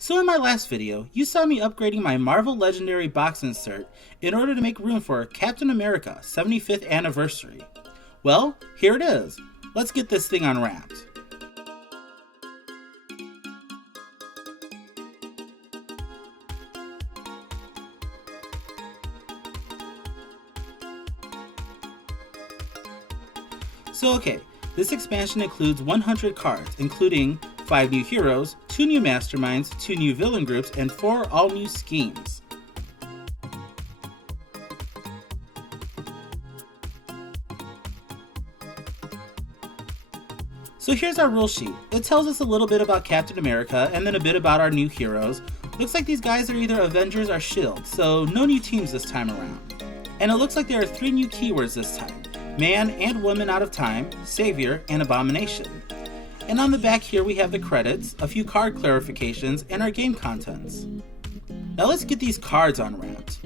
So in my last video, you saw me upgrading my Marvel Legendary box insert in order to make room for Captain America 75th Anniversary. Well, here it is. Let's get this thing unwrapped. So okay, this expansion includes 100 cards, including 5 new heroes, 2 new masterminds, 2 new villain groups, and 4 all-new schemes. So here's our rule sheet. It tells us a little bit about Captain America, and then a bit about our new heroes. Looks like these guys are either Avengers or S.H.I.E.L.D., so no new teams this time around. And it looks like there are 3 new keywords this time. Man and Woman Out of Time, Savior, and Abomination. And on the back here we have the credits, a few card clarifications, and our game contents. Now let's get these cards unwrapped.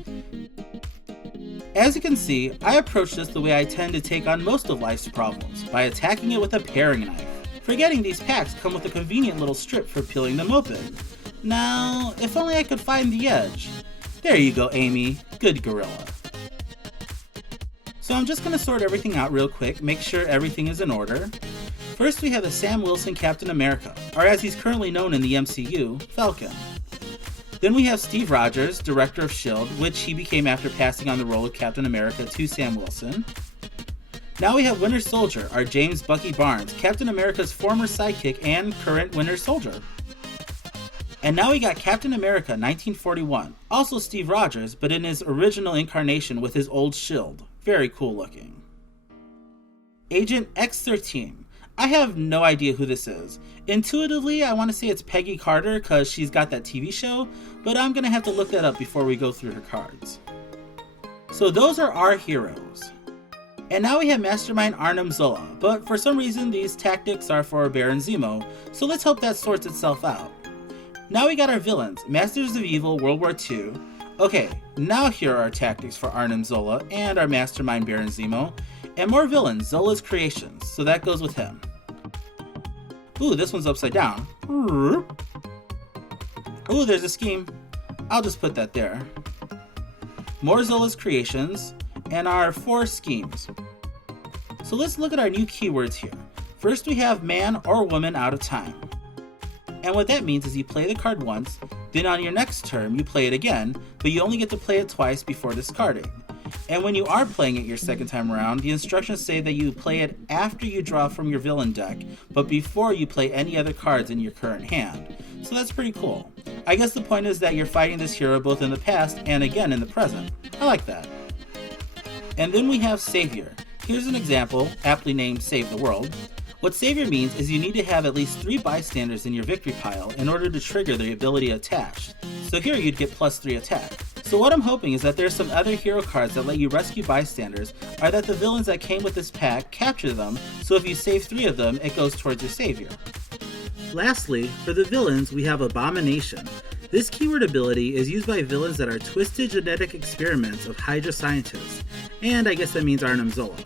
As you can see, I approach this the way I tend to take on most of life's problems, by attacking it with a paring knife. Forgetting these packs come with a convenient little strip for peeling them open. Now, if only I could find the edge. There you go, Amy. Good gorilla. So I'm just going to sort everything out real quick, make sure everything is in order. First we have the Sam Wilson Captain America, or as he's currently known in the MCU, Falcon. Then we have Steve Rogers, Director of S.H.I.E.L.D., which he became after passing on the role of Captain America to Sam Wilson. Now we have Winter Soldier, our James Bucky Barnes, Captain America's former sidekick and current Winter Soldier. And now we got Captain America 1941, also Steve Rogers, but in his original incarnation with his old shield. Very cool looking. Agent X-13. I have no idea who this is. Intuitively, I want to say it's Peggy Carter because she's got that TV show, but I'm going to have to look that up before we go through her cards. So those are our heroes. And now we have Mastermind Arnim Zola, but for some reason these tactics are for Baron Zemo, so let's hope that sorts itself out. Now we got our villains, Masters of Evil World War II. Okay, now here are our tactics for Arnim Zola and our Mastermind Baron Zemo, and more villains, Zola's Creations, so that goes with him. Ooh, this one's upside down. Ooh, there's a scheme. I'll just put that there. More Zola's Creations, and our 4 schemes. So let's look at our new keywords here. First we have Man or Woman Out of Time. And what that means is you play the card once, then on your next turn you play it again, but you only get to play it twice before discarding. And when you are playing it your second time around, the instructions say that you play it after you draw from your villain deck, but before you play any other cards in your current hand. So that's pretty cool. I guess the point is that you're fighting this hero both in the past and again in the present. I like that. And then we have Savior. Here's an example, aptly named Save the World. What Savior means is you need to have at least 3 bystanders in your victory pile in order to trigger the ability attached. So here you'd get +3 attack. So what I'm hoping is that there's some other hero cards that let you rescue bystanders, or that the villains that came with this pack capture them, so if you save 3 of them, it goes towards your Savior. Lastly, for the villains, we have Abomination. This keyword ability is used by villains that are twisted genetic experiments of Hydra scientists, and I guess that means Arnim Zola.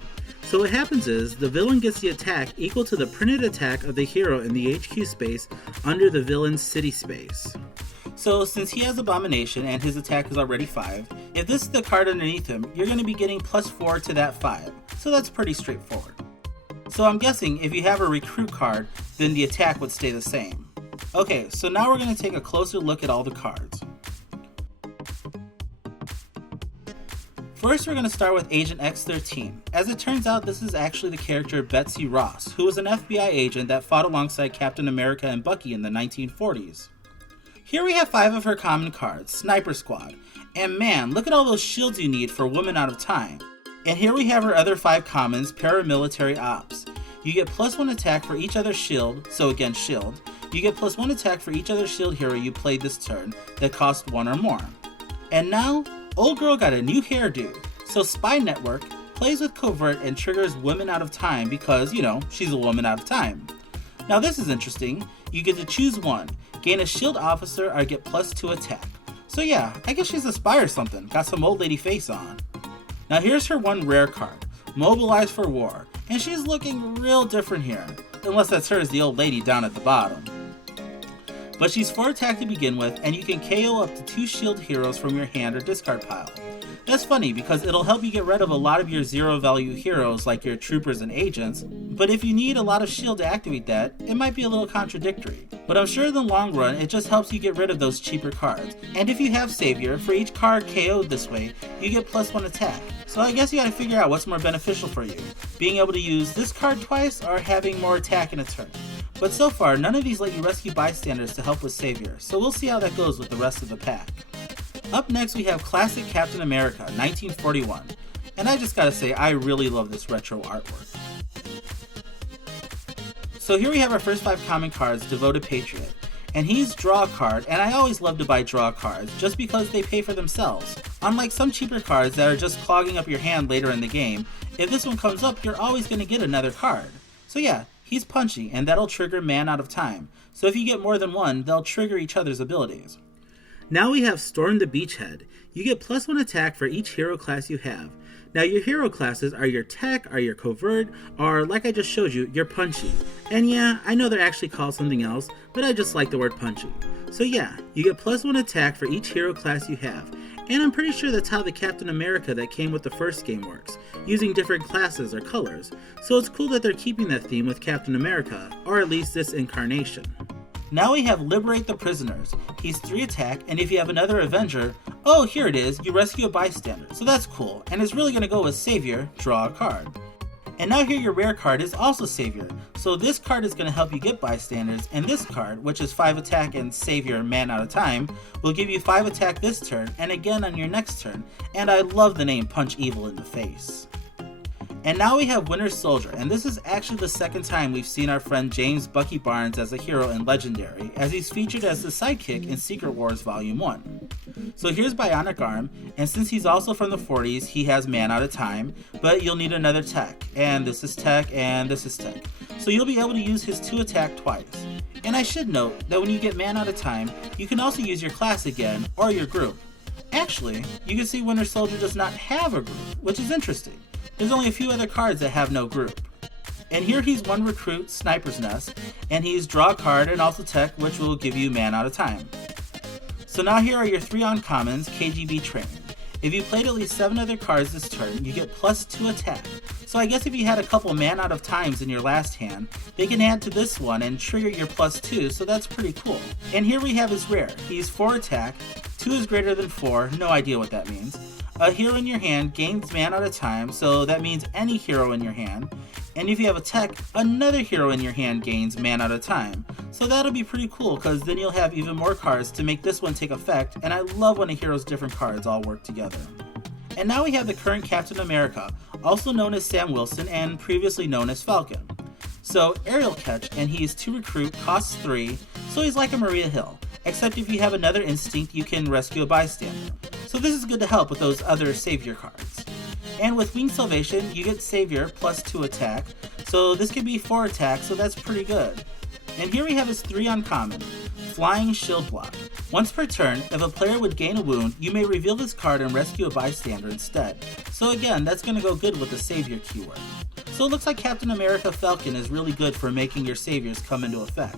So what happens is, the villain gets the attack equal to the printed attack of the hero in the HQ space under the villain's city space. So since he has Abomination and his attack is already 5, if this is the card underneath him, you're going to be getting +4 to that 5, so that's pretty straightforward. So I'm guessing if you have a recruit card, then the attack would stay the same. Okay, so now we're going to take a closer look at all the cards. First, we're going to start with Agent X-13. As it turns out, this is actually the character Betsy Ross, who was an FBI agent that fought alongside Captain America and Bucky in the 1940s. Here we have 5 of her common cards, Sniper Squad, and man, look at all those shields you need for Woman Out of Time. And here we have her other 5 commons, Paramilitary Ops. You get +1 attack for each other shield, so again shield. You get +1 attack for each other shield hero you played this turn that cost 1 or more. And now, old girl got a new hairdo, so Spy Network plays with Covert and triggers Woman Out of Time because, you know, she's a woman out of time. Now this is interesting. You get to choose one, gain a shield officer or get +2 attack. So yeah, I guess she's a spy or something, got some old lady face on. Now here's her one rare card, Mobilize for War, and she's looking real different here, unless that's her as the old lady down at the bottom. But she's 4 attack to begin with, and you can KO up to 2 shield heroes from your hand or discard pile. That's funny because it'll help you get rid of a lot of your 0 value heroes like your troopers and agents, but if you need a lot of shield to activate that, it might be a little contradictory. But I'm sure in the long run, it just helps you get rid of those cheaper cards. And if you have Savior, for each card KO'd this way, you get +1 attack. So I guess you gotta figure out what's more beneficial for you, being able to use this card twice or having more attack in a turn. But so far, none of these let you rescue bystanders to help with Savior, so we'll see how that goes with the rest of the pack. Up next we have Classic Captain America 1941, and I just gotta say I really love this retro artwork. So here we have our first 5 common cards, Devoted Patriot, and he's draw a card, and I always love to buy draw cards just because they pay for themselves. Unlike some cheaper cards that are just clogging up your hand later in the game, if this one comes up you're always going to get another card. So yeah, he's punchy, and that'll trigger Man Out of Time, so if you get more than one, they'll trigger each other's abilities. Now we have Storm the Beachhead. You get +1 attack for each hero class you have. Now your hero classes are your tech, are your covert, or like I just showed you, your punchy. And yeah, I know they're actually called something else, but I just like the word punchy. So yeah, you get +1 attack for each hero class you have. And I'm pretty sure that's how the Captain America that came with the first game works, using different classes or colors. So it's cool that they're keeping that theme with Captain America, or at least this incarnation. Now we have Liberate the Prisoners. He's 3 attack, and if you have another Avenger, oh here it is, you rescue a bystander. So that's cool, and it's really going to go with Savior, draw a card. And now here your rare card is also Savior, so this card is going to help you get bystanders, and this card, which is 5 attack and Savior Man Out of Time, will give you 5 attack this turn, and again on your next turn, and I love the name Punch Evil in the Face. And now we have Winter Soldier, and this is actually the second time we've seen our friend James Bucky Barnes as a hero in Legendary, as he's featured as the sidekick in Secret Wars Volume 1. So here's Bionic Arm, and since he's also from the 40s, he has Man Out of Time, but you'll need another tech, and this is tech, and this is tech. So you'll be able to use his 2 attack twice. And I should note that when you get Man Out of Time, you can also use your class again, or your group. Actually, you can see Winter Soldier does not have a group, which is interesting. There's only a few other cards that have no group. And here he's 1 recruit, Sniper's Nest, and he's draw a card and also tech, which will give you Man Out of Time. So now here are your 3 uncommons, KGB Training. If you played at least 7 other cards this turn, you get +2 attack. So I guess if you had a couple Man Out of Times in your last hand, they can add to this one and trigger your +2, so that's pretty cool. And here we have his rare. He's 4 attack, 2 is greater than 4, no idea what that means. A hero in your hand gains Man Out of Time, so that means any hero in your hand. And if you have a tech, another hero in your hand gains Man Out of Time. So that'll be pretty cool, because then you'll have even more cards to make this one take effect, and I love when a hero's different cards all work together. And now we have the current Captain America, also known as Sam Wilson and previously known as Falcon. So Aerial Catch, and he's 2 recruit, costs 3, so he's like a Maria Hill, except if you have another instinct you can rescue a bystander. So this is good to help with those other Savior cards. And with Winged Salvation, you get Savior +2 attack, so this could be 4 attack, so that's pretty good. And here we have his 3 uncommon, Flying Shield Block. Once per turn, if a player would gain a wound, you may reveal this card and rescue a bystander instead. So again, that's going to go good with the Savior keyword. So it looks like Captain America Falcon is really good for making your Saviors come into effect.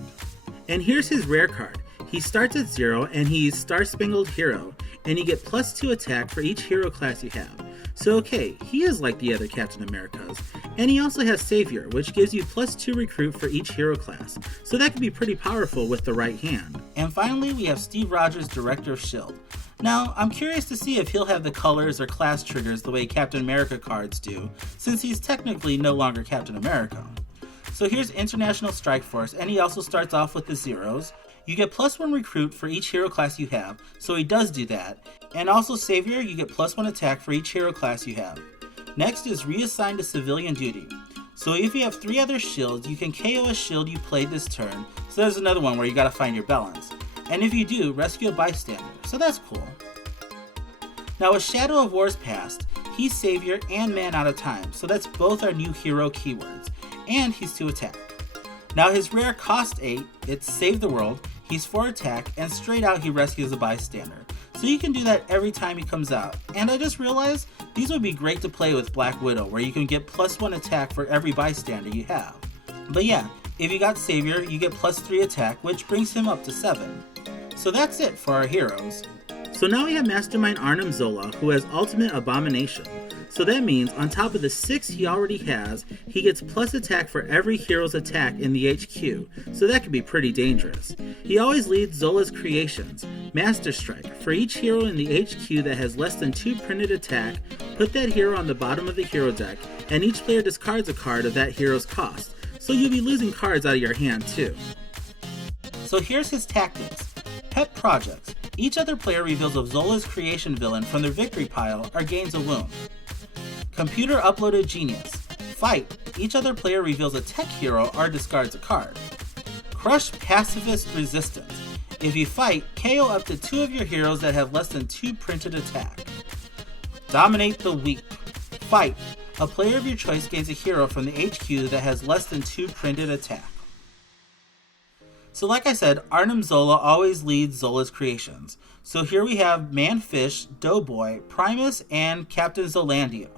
And here's his rare card. He starts at 0 and he's Star Spangled Hero, and you get +2 attack for each hero class you have. So okay, he is like the other Captain Americas. And he also has Savior, which gives you +2 recruit for each hero class. So that can be pretty powerful with the right hand. And finally, we have Steve Rogers, Director of S.H.I.E.L.D. Now, I'm curious to see if he'll have the colors or class triggers the way Captain America cards do, since he's technically no longer Captain America. So here's International Strike Force, and he also starts off with the zeros. You get +1 recruit for each hero class you have, so he does do that. And also Savior, you get +1 attack for each hero class you have. Next is Reassigned to Civilian Duty. So if you have 3 other shields, you can KO a shield you played this turn, so there's another one where you gotta find your balance. And if you do, rescue a bystander, so that's cool. Now with Shadow of War's Past, he's Savior and Man Out of Time, so that's both our new hero keywords, and he's 2 attack. Now his rare cost 8, it's Save the World, he's 4 attack, and straight out he rescues a bystander. So you can do that every time he comes out. And I just realized these would be great to play with Black Widow, where you can get +1 attack for every bystander you have. But yeah, If you got Savior, you get +3 attack, which brings him up to 7. So that's it for our heroes. So now we have Mastermind Arnim Zola, who has Ultimate Abomination. So that means on top of the 6 he already has, he gets plus attack for every hero's attack in the HQ, so that could be pretty dangerous. He always leads Zola's creations. Master Strike. For each hero in the HQ that has less than 2 printed attack, put that hero on the bottom of the hero deck, and each player discards a card of that hero's cost, so you'll be losing cards out of your hand too. So here's his tactics. Pet Projects. Each other player reveals a Zola's creation villain from their victory pile or gains a wound. Computer Uploaded Genius. Fight. Each other player reveals a tech hero or discards a card. Crush Pacifist Resistance. If you fight, KO up to 2 of your heroes that have less than 2 printed attack. Dominate the Weak. Fight. A player of your choice gains a hero from the HQ that has less than 2 printed attack. So like I said, Arnim Zola always leads Zola's creations. So here we have Manfish, Doughboy, Primus, and Captain Zolandia.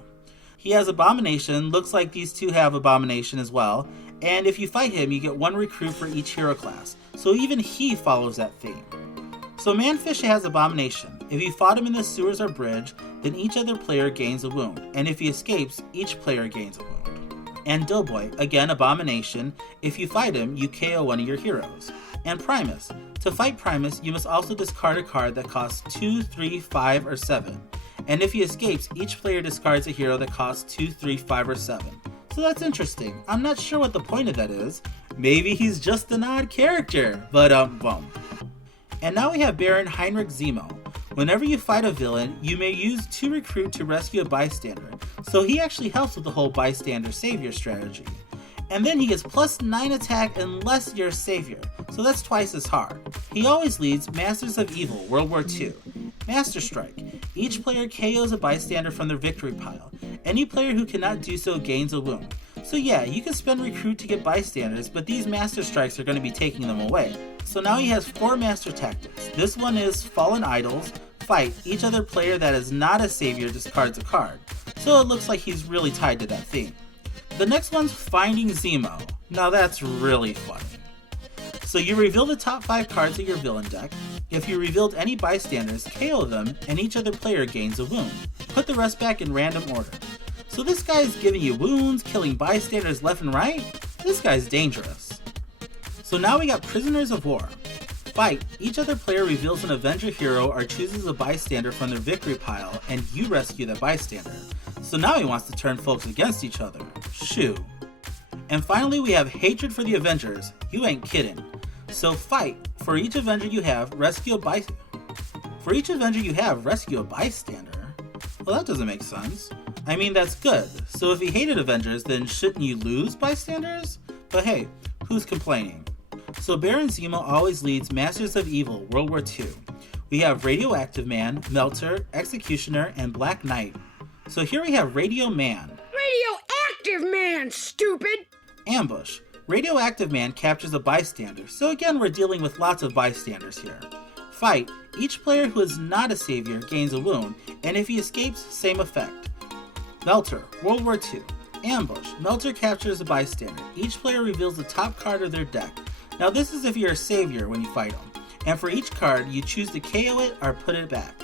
He has Abomination, looks like these two have Abomination as well, and if you fight him, you get 1 recruit for each hero class, so even he follows that theme. So Manfish has Abomination. If you fought him in the sewers or bridge, then each other player gains a wound, and if he escapes, each player gains a wound. And Doughboy, again Abomination, if you fight him, you KO one of your heroes. And Primus. To fight Primus, you must also discard a card that costs 2, 3, 5, or 7. And if he escapes, each player discards a hero that costs 2, 3, 5, or 7. So that's interesting. I'm not sure what the point of that is. Maybe he's just an odd character, but boom. And now we have Baron Heinrich Zemo. Whenever you fight a villain, you may use 2 recruit to rescue a bystander, so he actually helps with the whole bystander savior strategy. And then he gets +9 attack unless you're a savior, so that's twice as hard. He always leads Masters of Evil, World War II. Master Strike. Each player KOs a bystander from their victory pile. Any player who cannot do so gains a wound. So yeah, you can spend recruit to get bystanders, but these Master Strikes are going to be taking them away. So now he has 4 Master Tactics. This one is Fallen Idols. Fight. Each other player that is not a savior discards a card. So it looks like he's really tied to that theme. The next one's Finding Zemo. Now that's really funny. So you reveal the top 5 cards of your villain deck. If you revealed any bystanders, KO them, and each other player gains a wound. Put the rest back in random order. So this guy's giving you wounds, killing bystanders left and right? This guy's dangerous. So now we got Prisoners of War. Fight. Each other player reveals an Avenger hero or chooses a bystander from their victory pile, and you rescue that bystander. So now he wants to turn folks against each other. Shoo. And finally we have Hatred for the Avengers. You ain't kidding. So fight. For each Avenger you have, rescue a bystander. Well, that doesn't make sense. I mean, that's good. So if he hated Avengers, then shouldn't you lose bystanders? But hey, who's complaining? So Baron Zemo always leads Masters of Evil, World War II. We have Radioactive Man, Melter, Executioner, and Black Knight. So here we have Radio Man. Radioactive Man, stupid! Ambush. Radioactive Man captures a bystander, so again we're dealing with lots of bystanders here. Fight. Each player who is not a savior gains a wound, and if he escapes, same effect. Melter, World War II. Ambush. Melter captures a bystander. Each player reveals the top card of their deck. Now this is if you're a savior when you fight him, and for each card you choose to KO it or put it back.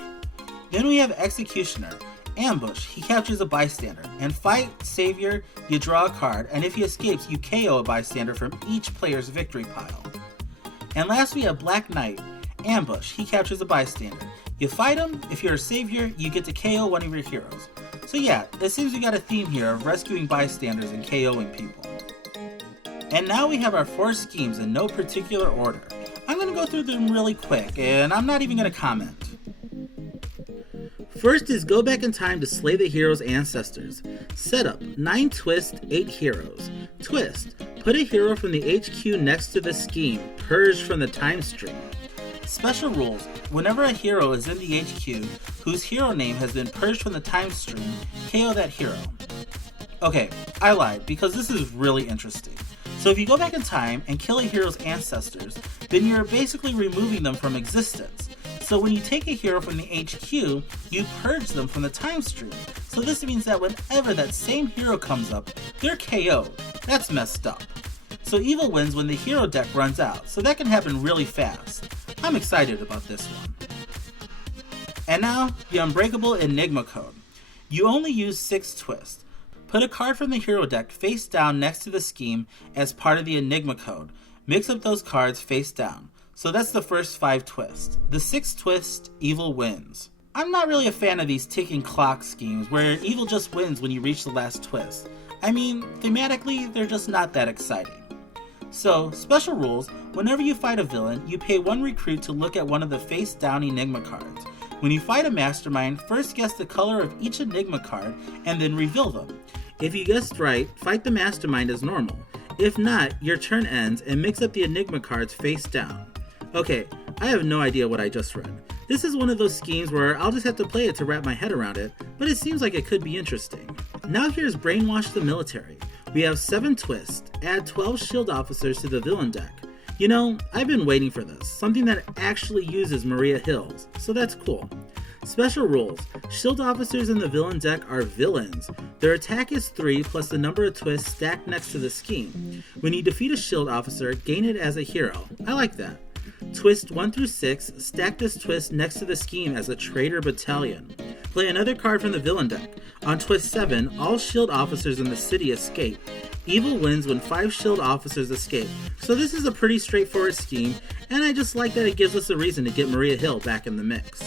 Then we have Executioner. Ambush. He captures a bystander. And fight, savior, you draw a card, and if he escapes, you KO a bystander from each player's victory pile. And last we have Black Knight. Ambush. He captures a bystander. You fight him, if you're a savior, you get to KO one of your heroes. So yeah, it seems we got a theme here of rescuing bystanders and KOing people. And now we have our 4 schemes in no particular order. I'm going to go through them really quick, and I'm not even going to comment. First is go back in time to slay the hero's ancestors. Setup, 9 twist, 8 heroes. Twist, put a hero from the HQ next to the scheme, purged from the time stream. Special rules, whenever a hero is in the HQ whose hero name has been purged from the time stream, KO that hero. Okay, I lied, because this is really interesting. So if you go back in time and kill a hero's ancestors, then you're basically removing them from existence. So when you take a hero from the HQ, you purge them from the time stream. So this means that whenever that same hero comes up, they're KO'd. That's messed up. So evil wins when the hero deck runs out, so that can happen really fast. I'm excited about this one. And now, the Unbreakable Enigma code. You only use 6 twists. Put a card from the hero deck face down next to the scheme as part of the Enigma code. Mix up those cards face down. So that's the first 5 twists. The 6th twist, evil wins. I'm not really a fan of these ticking clock schemes where evil just wins when you reach the last twist. I mean, thematically, they're just not that exciting. So, special rules, whenever you fight a villain, you pay 1 recruit to look at one of the face down Enigma cards. When you fight a mastermind, first guess the color of each Enigma card and then reveal them. If you guessed right, fight the mastermind as normal. If not, your turn ends and mix up the Enigma cards face down. Okay, I have no idea what I just read. This is one of those schemes where I'll just have to play it to wrap my head around it, but it seems like it could be interesting. Now here's Brainwash the Military. We have 7 twists, add 12 shield officers to the villain deck. You know, I've been waiting for this, something that actually uses Maria Hills, so that's cool. Special rules. Shield officers in the villain deck are villains. Their attack is 3 plus the number of twists stacked next to the scheme. When you defeat a shield officer, gain it as a hero. I like that. Twist 1 through 6, stack this twist next to the scheme as a traitor battalion. Play another card from the villain deck. On twist 7, all shield officers in the city escape. Evil wins when 5 shield officers escape. So this is a pretty straightforward scheme, and I just like that it gives us a reason to get Maria Hill back in the mix.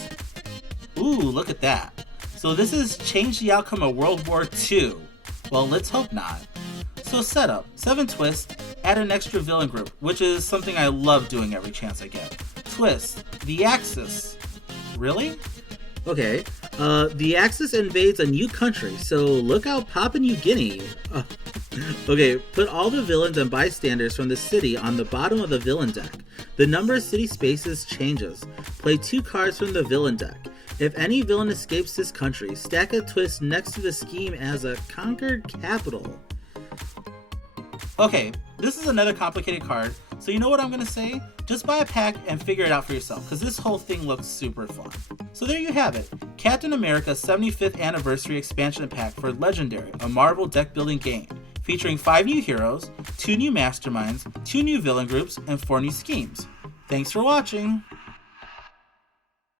Ooh, look at that. So this has changed the outcome of World War II. Well, let's hope not. So setup, 7 twists, add an extra villain group, which is something I love doing every chance I get. Twist, the Axis. Really? Okay, the Axis invades a new country, so look out Papua New Guinea. Okay, put all the villains and bystanders from the city on the bottom of the villain deck. The number of city spaces changes. Play 2 cards from the villain deck. If any villain escapes this country, stack a twist next to the scheme as a conquered capital. Okay, this is another complicated card, so you know what I'm going to say? Just buy a pack and figure it out for yourself, because this whole thing looks super fun. So there you have it, Captain America's 75th Anniversary Expansion Pack for Legendary, a Marvel deck building game, featuring 5 new heroes, 2 new masterminds, 2 new villain groups, and 4 new schemes. Thanks for watching!